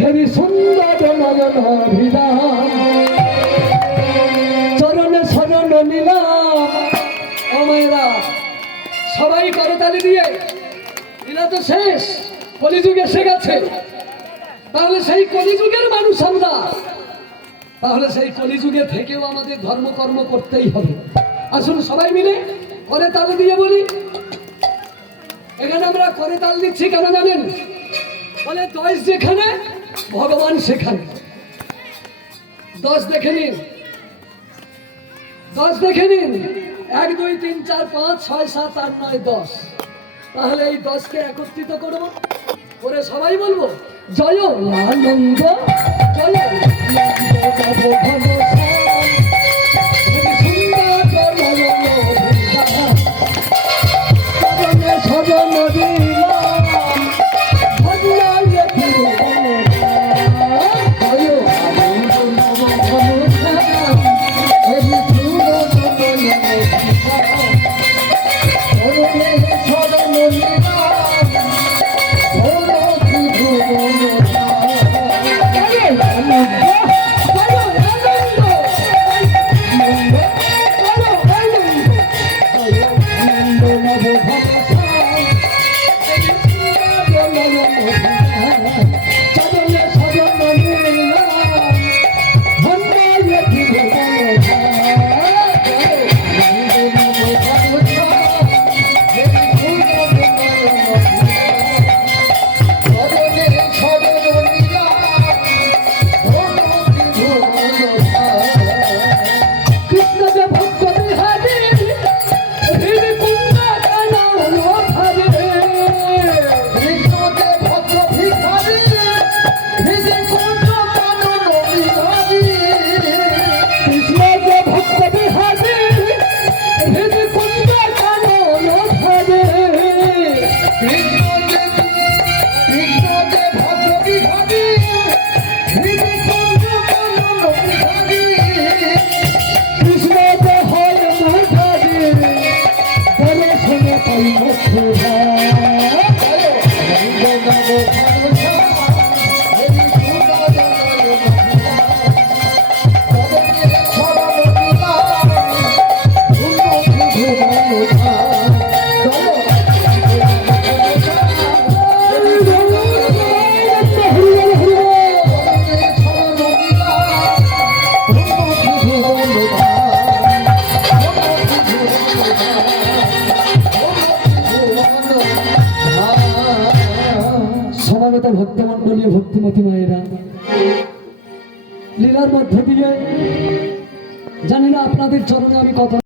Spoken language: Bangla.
হেরি সুন্দর নয়ন অভিধান চরণে শরণ নিলাম। আমারা সবাই করতালি দিয়ে এরা তো শেষ, কলিযুগ এসে গেছে। তাহলে সেই কলিযুগের মানুষ আমরা, তাহলে সেই কলিযুগে থেকেও আমাদের ধর্মকর্ম করতেই হবে। আসুন সবাই মিলে করে তাল দিয়ে বলি। এখানে আমরা করে তাল দিচ্ছি কেন জানেন? বলে 10 যেখানে ভগবান সেখানে। 10 দেখে নিন, 10 দেখে নিন। 1 2 3 4 5 6 7 8 9 10। তাহলে এই 10কে একত্রিত করব, করে সবাই বলবো জয় আনন্দ, জয় ভক্তমন্ডলী, ভক্তিমতী মায়েরা, লীলার মধ্যে দিয়ে জানি না আপনাদের চরণে আমি কত